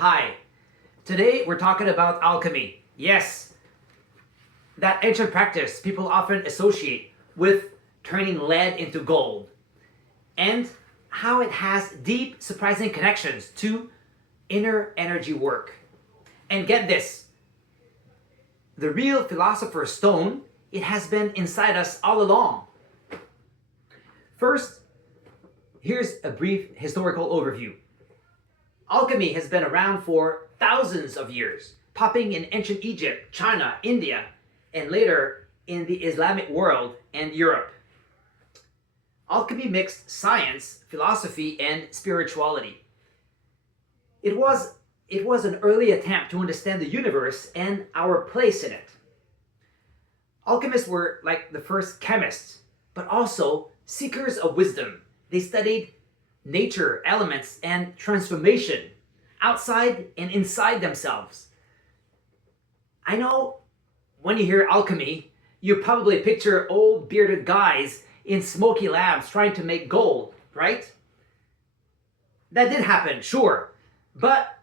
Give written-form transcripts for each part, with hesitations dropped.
Hi. Today we're talking about alchemy. Yes, that ancient practice people often associate with turning lead into gold, and how it has deep, surprising connections to inner energy work. And get this, the real philosopher's stone, it has been inside us all along. First, here's a brief historical overview. Alchemy has been around for thousands of years, popping in ancient Egypt, China, India, and later in the Islamic world and Europe. Alchemy mixed science, philosophy, and spirituality. It was an early attempt to understand the universe and our place in it. Alchemists were like the first chemists, but also seekers of wisdom. They studied nature, elements, and transformation outside and inside themselves. I know when you hear alchemy, you probably picture old bearded guys in smoky labs trying to make gold, right? That did happen, sure, but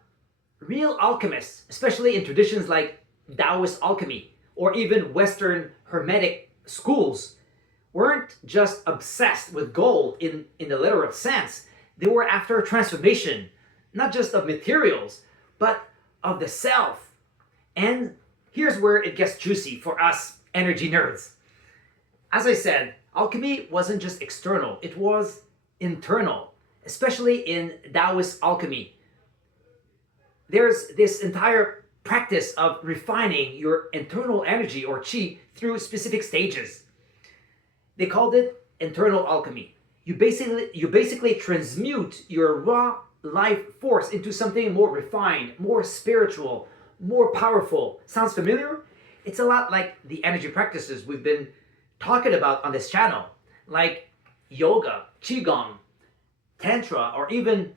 real alchemists, especially in traditions like Taoist alchemy or even Western Hermetic schools, weren't just obsessed with gold in the literal sense. They were after transformation, not just of materials, but of the self. And here's where it gets juicy for us energy nerds. As I said, alchemy wasn't just external, it was internal, especially in Taoist alchemy. There's this entire practice of refining your internal energy or qi through specific stages. They called it internal alchemy. You basically transmute your raw life force into something more refined, more spiritual, more powerful. Sounds familiar? It's a lot like the energy practices we've been talking about on this channel, like yoga, qigong, tantra, or even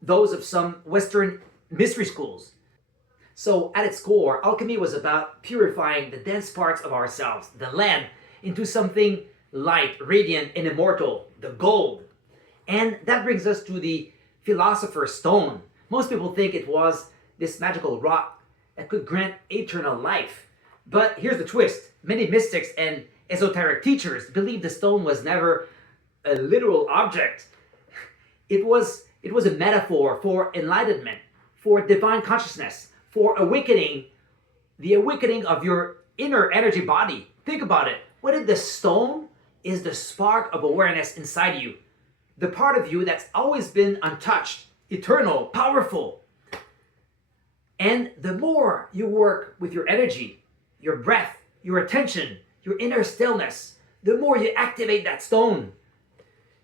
those of some Western mystery schools. So at its core, alchemy was about purifying the dense parts of ourselves, the lead, into something light, radiant, and immortal, the gold. And that brings us to the philosopher's stone. Most people think it was this magical rock that could grant eternal life. But here's the twist. Many mystics and esoteric teachers believe the stone was never a literal object. It was a metaphor for enlightenment, for divine consciousness, for awakening, the awakening of your inner energy body. Think about it. What if the stone is the spark of awareness inside you? The part of you that's always been untouched, eternal, powerful. And the more you work with your energy, your breath, your attention, your inner stillness, the more you activate that stone.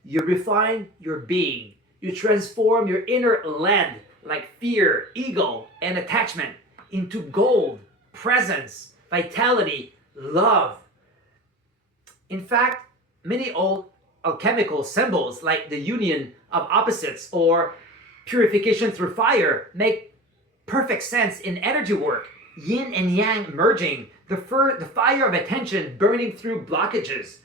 You refine your being. You transform your inner lead, like fear, ego, and attachment, into gold, presence, vitality, love. In fact, many old alchemical symbols like the union of opposites or purification through fire make perfect sense in energy work. Yin and yang merging, the fire of attention burning through blockages.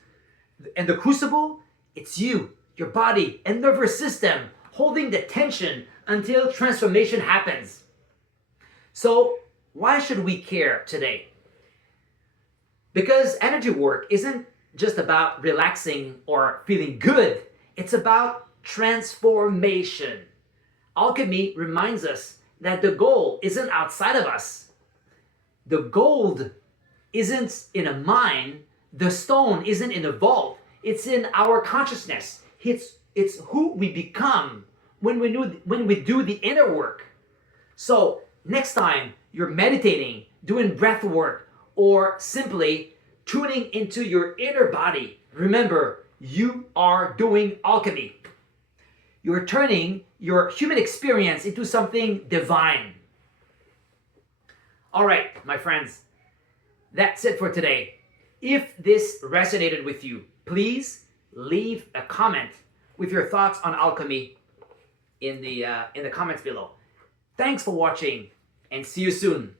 And the crucible, it's you, your body, and nervous system holding the tension until transformation happens. So why should we care today? Because energy work isn't just about relaxing or feeling good. It's about transformation. Alchemy reminds us that the goal isn't outside of us. The gold isn't in a mine. The stone isn't in a vault. It's in our consciousness. It's who we become when we do the inner work. So next time you're meditating, doing breath work, or simply tuning into your inner body, remember, you are doing alchemy. You're turning your human experience into something divine. All right, my friends, that's it for today. If this resonated with you, please leave a comment with your thoughts on alchemy in the comments below. Thanks for watching, and see you soon.